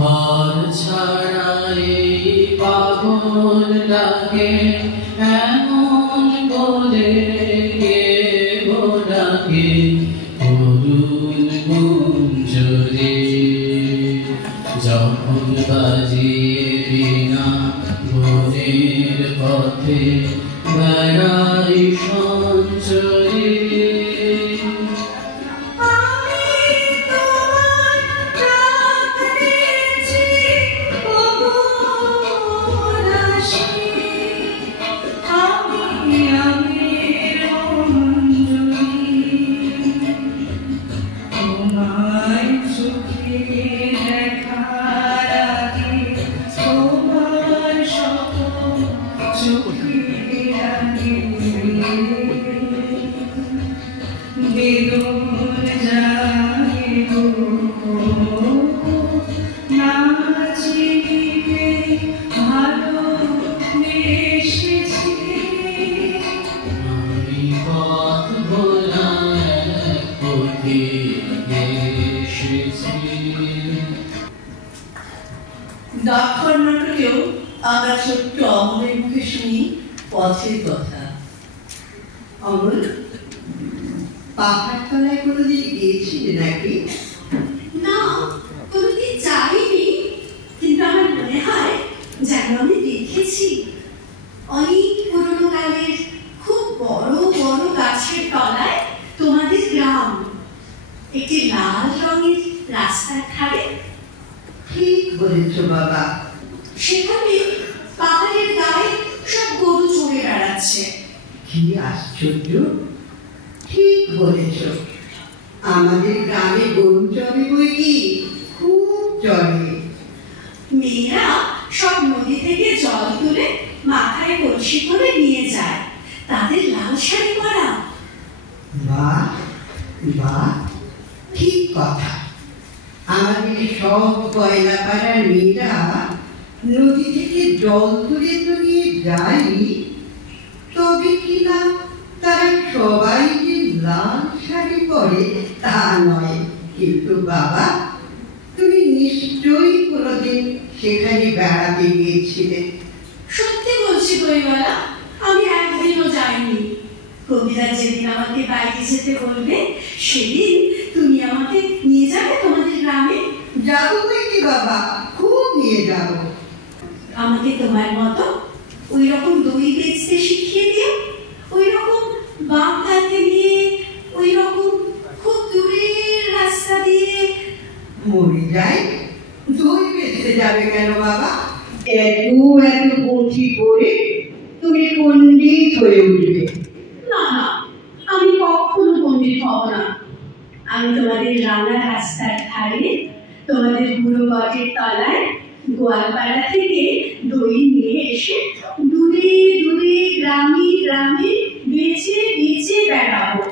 ঘর ছাড়া এই পাগল ডাকে এমন বলে কে ডাকে করুণ গুঞ্জরে যখন বাজিয়ে বিনা মনের পথে বেড়াই সঞ্চরে ডাকঘর নাটকেও আমরা ছোট্ট অমলের মুখে শুনি পথের কথা। অমল, পাহাড় তলায় কোনোদিন গিয়েছিলে নাকি? না, কোনোদিন যাইনি, কিন্তু আমার মনে হয় যেন আমি দেখেছি অনেক পুরোনো কালের খুব বড় বড় গাছের তলায় তোমাদের গ্রাম, একটি লাল রঙের রাস্তার ধারে। ঠিক বলেছ বাবা। সেখানে পাহাড়ের গায়ে সব গরু চড়ে বেড়াচ্ছে। কি আশ্চর্য! ঠিক বলেছ, আমাদের গ্রামে গরু চড়ে বই কি, খুব চড়ে। মেয়েরা সব নদী থেকে জল তুলে মাথায় কলসি করে নিয়ে যায়, তাদের লাল শাড়ি পরা। বাহ বাহ, ঠিক কথা। আমাদের সব কয়লা পাড়ার মেয়েরা নদী থেকে জল তুলে তো নিয়ে যাই, তবে কিনা তারা সবাই যে লাল শাড়ি পরে তা নয়। কিন্তু বাবা, তুমি নিশ্চয়ই কোনোদিন সেখানে বেড়াতে গিয়েছিলে। সত্যি বলছি বইওয়ালা, আমি একদিনও যাইনি। কবিরা যেদিন আমাকে বাইরে যেতে বলবে সেদিন তুমি আমাকে নিয়ে যাবে তোমাদের গ্রামে। যাবো নাকি বাবা, খুব নিয়ে যাবো। আমাকে তোমার মতো ওই রকম দই বেচতে শিখিয়ে দিও, ওই রকম বাম হাতে নিয়ে ওই রকম খুব দূরের রাস্তা দিয়ে। মরে যাই, দই বেচতে যাবে কেন বাবা? এত এত পুঁথি পড়ে তুমি পণ্ডিত হয়ে উঠবে। না না, আমি কখনো পণ্ডিত হব না। আমি তোমাদের রান্না রাস্তার ধারে তোমাদের বুড়ো গাছের তলায় গোয়ালপাড়া থেকে দই নিয়ে এসে দূরে দূরে গ্রামে গ্রামে বেচে বেচে বেড়াবো।